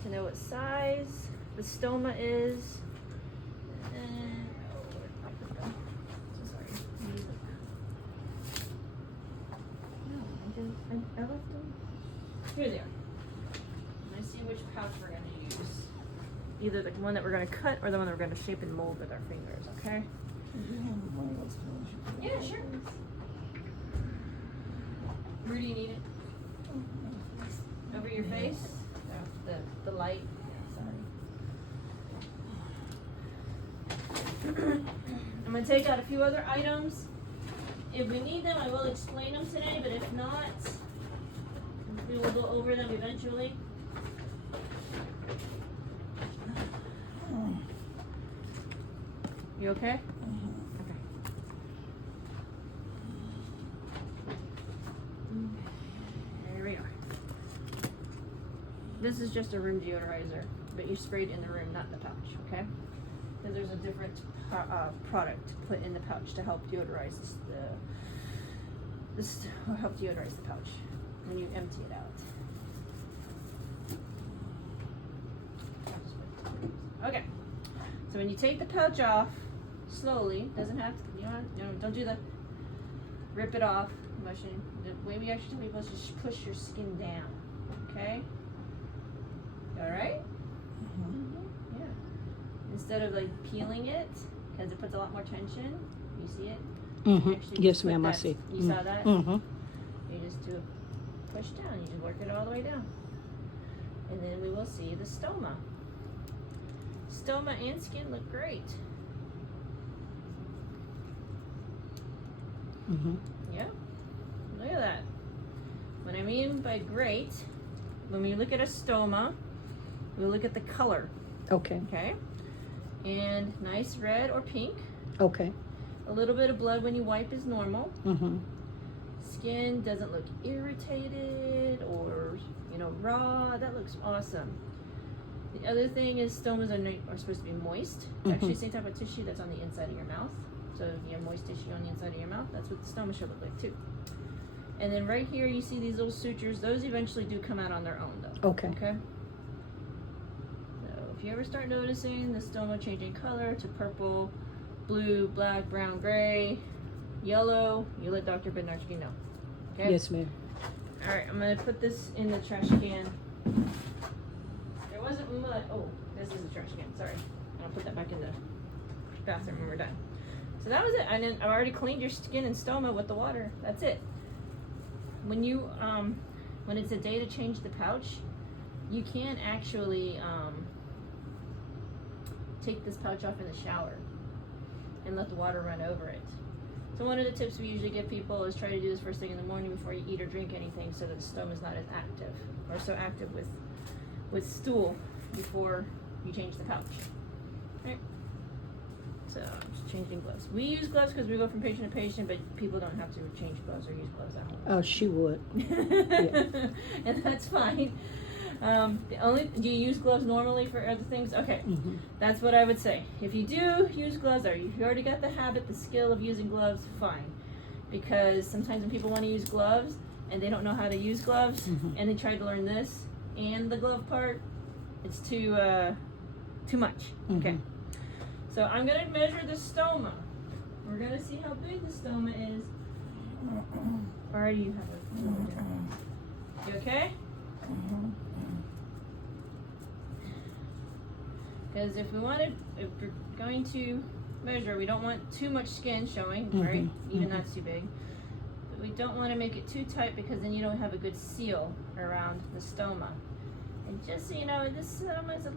need to know what size the stoma is. And, oh, so sorry. No, I left them. Here they are. Let's see which pouch we're going to use. Either the one that we're going to cut or the one that we're going to shape and mold with our fingers, okay? Yeah, sure. Where do you need it? Over your face? No, the light. Sorry. I'm going to take out a few other items. If we need them, I will explain them today, but if not, we will go over them eventually. You okay? Okay. There we are. This is just a room deodorizer, but you sprayed in the room, not in the pouch, okay? Because there's a different product to put in the pouch to help deodorize help deodorize the pouch when you empty it out. Okay. So when you take the pouch off, slowly, doesn't have to, don't do the rip it off motion. The way we actually tell people is just push your skin down, okay? All right? Yeah. Instead of like peeling it, because it puts a lot more tension, you see it? Yes, ma'am, I see. You saw that? You just do a push down, you just work it all the way down. And then we will see the stoma. Stoma and skin look great. Yeah, look at that. What I mean by great, when we look at a stoma, we look at the color. Okay. Okay. And nice red or pink. Okay. A little bit of blood when you wipe is normal. Skin doesn't look irritated or, raw. That looks awesome. The other thing is stomas are supposed to be moist. It's actually the same type of tissue that's on the inside of your mouth. So if you have moist tissue on the inside of your mouth, that's what the stoma should look like too. And then right here you see these little sutures. Those eventually do come out on their own though. Okay. Okay. So if you ever start noticing the stoma changing color to purple, blue, black, brown, gray, yellow, you let Dr. Bednarski know. Okay? Yes, ma'am. All right, I'm gonna put this in the trash can. There wasn't mud. Oh, this is a trash can. Sorry. I'll put that back in the bathroom when we're done. So that was it. I've already cleaned your skin and stoma with the water. That's it. When you when it's a day to change the pouch, you can actually take this pouch off in the shower and let the water run over it. So one of the tips we usually give people is try to do this first thing in the morning before you eat or drink anything, so that the stoma is not as active or so active with stool before you change the pouch. All right. So I'm just changing gloves. We use gloves because we go from patient to patient, but people don't have to change gloves or use gloves at home. Oh, she would. And that's fine. Do you use gloves normally for other things? Okay, that's what I would say. If you do use gloves, or if you already got the habit, the skill of using gloves, fine. Because sometimes when people want to use gloves and they don't know how to use gloves, and they try to learn this and the glove part, it's too much. Okay. So I'm gonna measure the stoma. We're gonna see how big the stoma is. Or do you have a? You okay? Because if we're going to measure, we don't want too much skin showing, right? Even that's too big. But we don't want to make it too tight, because then you don't have a good seal around the stoma. And just so you know, this stoma is a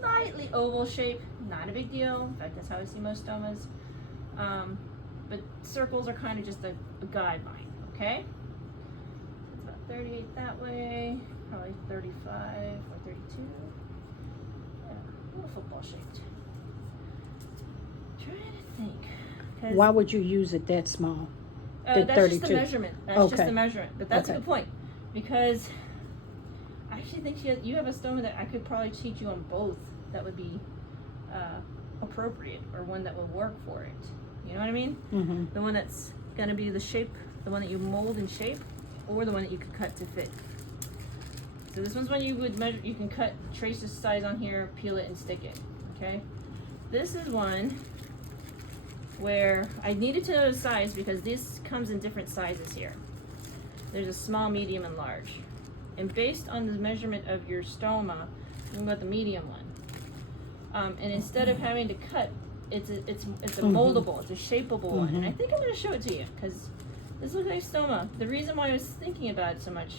slightly oval shape, not a big deal. In fact, that's how I see most stomas. But circles are kind of just a guideline, okay? It's about 38 that way, probably 35 or 32. A little football shaped. Trying to think. Why would you use it that small? That's 32. Just the measurement. That's just the measurement. But that's a good point. Because I actually think you have a stoma that I could probably teach you on both that would be appropriate, or one that would work for it. You know what I mean? The one that's going to be the shape, the one that you mold and shape, or the one that you could cut to fit. So this one's when you would measure, you can cut, trace the size on here, peel it and stick it, okay? This is one where I needed to know the size because this comes in different sizes here. There's a small, medium, and large. And based on the measurement of your stoma, you can go with the medium one. And instead of having to cut, it's a moldable, it's a shapeable one. And I think I'm gonna show it to you because this looks like stoma. The reason why I was thinking about it so much,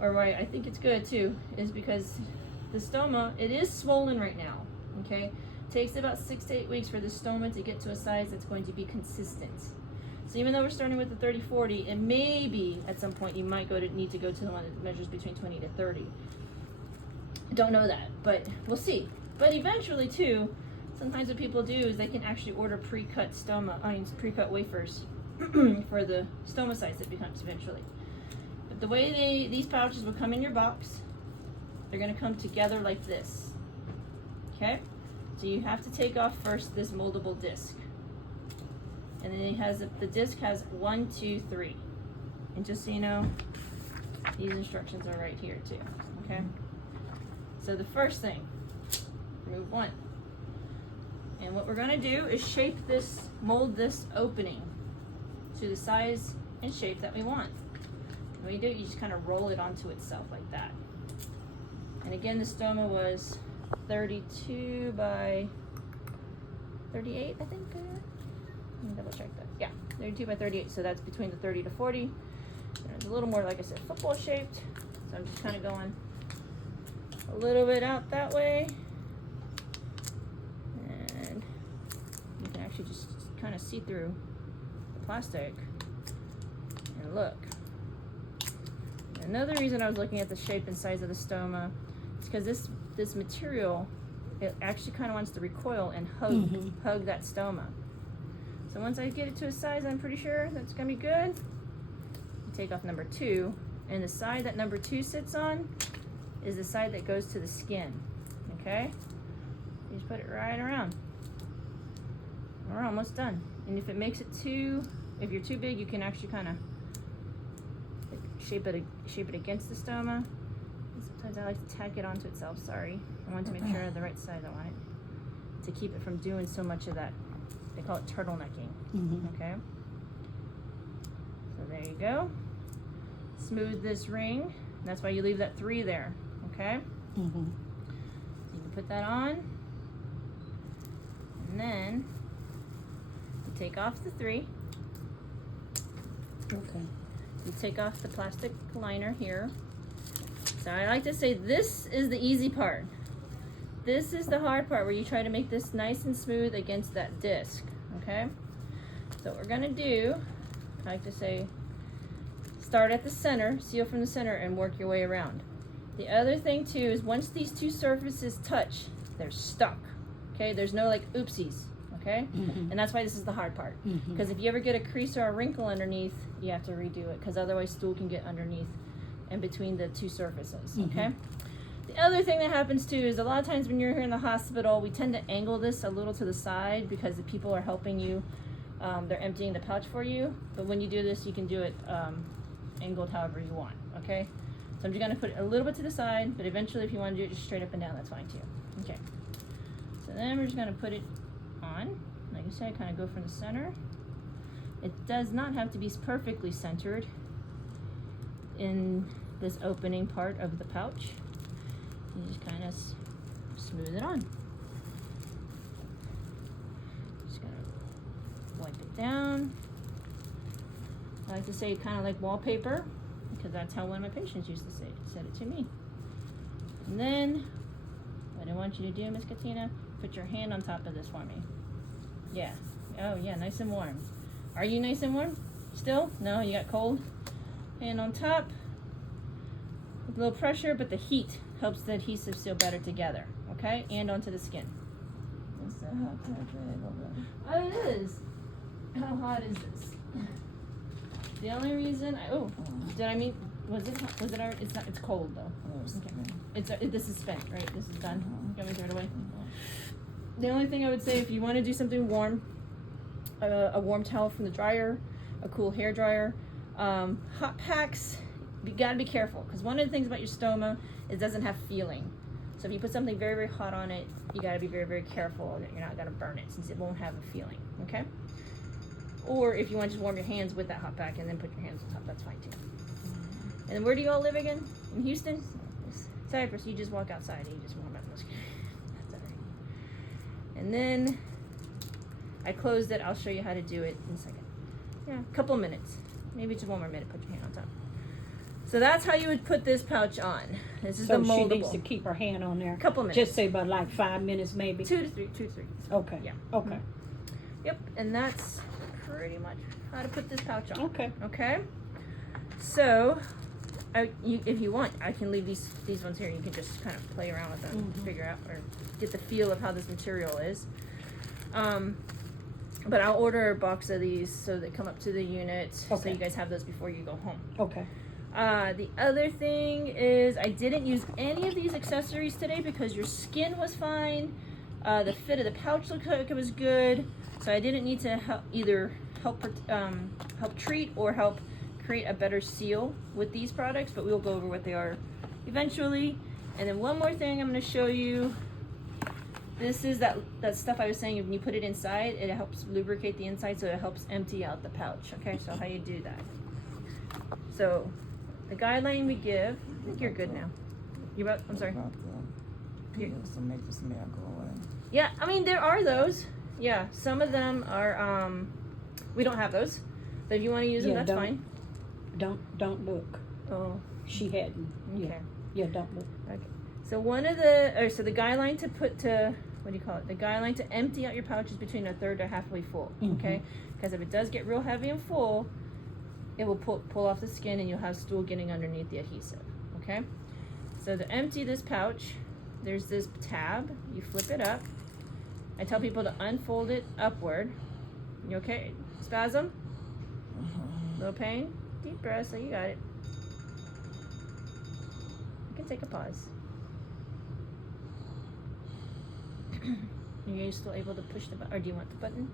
or why I think it's good too, is because the stoma, it is swollen right now, okay? It takes about 6 to 8 weeks for the stoma to get to a size that's going to be consistent. So even though we're starting with the 30-40, it may be at some point you might need to go to the one that measures between 20 to 30. Don't know that, but we'll see. But eventually too, sometimes what people do is they can actually order pre-cut pre-cut wafers for the stoma size it becomes eventually. But the way these pouches will come in your box, they're gonna come together like this, okay? So you have to take off first this moldable disc. And then the disc has 1, 2, 3. And just so you know, these instructions are right here too, okay? So the first thing, remove 1. And what we're gonna do is mold this opening to the size and shape that we want. And when you do it, you just kind of roll it onto itself like that. And again, the stoma was 32 by 38, I think. Let me double check that. Yeah, 32 by 38, so that's between the 30 to 40. And it's a little more, like I said, football shaped. So I'm just kind of going a little bit out that way. And you can actually just kind of see through the plastic and look. And another reason I was looking at the shape and size of the stoma is because this material, it actually kind of wants to recoil and hug that stoma. So once I get it to a size I'm pretty sure that's gonna be good, you take off number 2, and the side that number 2 sits on is the side that goes to the skin, okay? You just put it right around. We're almost done. And if it makes it if you're too big, you can actually kind of shape it against the stoma. And sometimes I like to tack it onto itself, sorry. I want to make sure I have the right size I want it, to keep it from doing so much of that. They call it turtlenecking, okay? So there you go. Smooth this ring. That's why you leave that 3 there, okay? So you can put that on. And then you take off the 3. Okay. You take off the plastic liner here. So I like to say this is the easy part. This is the hard part where you try to make this nice and smooth against that disc, okay? So what we're gonna do, I like to say, start at the center, seal from the center, and work your way around. The other thing too is once these 2 surfaces touch, they're stuck, okay? There's no like oopsies, okay? And that's why this is the hard part. Because if you ever get a crease or a wrinkle underneath, you have to redo it, because otherwise stool can get underneath and between the 2 surfaces, okay? The other thing that happens too is a lot of times when you're here in the hospital, we tend to angle this a little to the side because the people are helping you. They're emptying the pouch for you. But when you do this, you can do it angled however you want, okay? So I'm just gonna put it a little bit to the side, but eventually if you wanna do it just straight up and down, that's fine too. Okay. So then we're just gonna put it on. Like I said, kind of go from the center. It does not have to be perfectly centered in this opening part of the pouch. You just kind of smooth it on. Just gonna wipe it down. I like to say kind of like wallpaper, because that's how one of my patients used to said it to me. And then, what I want you to do, Miss Katina, put your hand on top of this for me. Yeah. Oh yeah, nice and warm. Are you nice and warm? Still? No, you got cold? Hand on top. With a little pressure, but the heat helps the adhesive seal better together, okay? And onto the skin. It's so hot. Oh, it is. How hot is this? The only reason was it already, it's cold though. Okay. This is spent, right? This is done. You want me to throw it away? The only thing I would say, if you want to do something warm, a warm towel from the dryer, a cool hair dryer, hot packs you gotta be careful, because one of the things about your stoma is it doesn't have feeling. So if you put something very, very hot on it, you gotta be very, very careful that you're not gonna burn it, since it won't have a feeling, okay? Or if you want to just warm your hands with that hot pack and then put your hands on top, that's fine too. And then where do you all live again? In Houston? Cyprus, you just walk outside and you just warm up those. That's all right. And then I closed it. I'll show you how to do it in a second. Yeah, a couple minutes. Maybe just one more minute, put your hand on top. So that's how you would put this pouch on. This is the moldable. So she needs to keep her hand on there. Couple minutes. Just say about like 5 minutes maybe. 2 to 3. Okay. Yeah. Okay. Yep, and that's pretty much how to put this pouch on. Okay. Okay. So, if you want, I can leave these ones here. You can just kind of play around with them, and figure out or get the feel of how this material is. But I'll order a box of these so they come up to the unit, so you guys have those before you go home. Okay. The other thing is I didn't use any of these accessories today because your skin was fine. The fit of the pouch looked like it was good, so I didn't need to help treat or help create a better seal with these products, but we'll go over what they are eventually. And then one more thing I'm going to show you. This is that stuff I was saying, when you put it inside, it helps lubricate the inside, so it helps empty out the pouch. Okay, so how you do that. So the guideline we give, I think you're good now. I'm sorry. Pills to make the smell go away. Yeah, I mean, there are those. Yeah, some of them are, we don't have those. But if you want to use them, that's fine. Don't look. Oh. She hadn't. Okay. Yeah, don't look. Okay. So so the guideline to what do you call it? The guideline to empty out your pouch is between a third to halfway full. Okay? Because if it does get real heavy and full, it will pull off the skin and you'll have stool getting underneath the adhesive. Okay? So to empty this pouch, there's this tab. You flip it up. I tell people to unfold it upward. You okay? Spasm? Little pain? Deep breath, so you got it. You can take a pause. Are you still able to push the button, or do you want the button?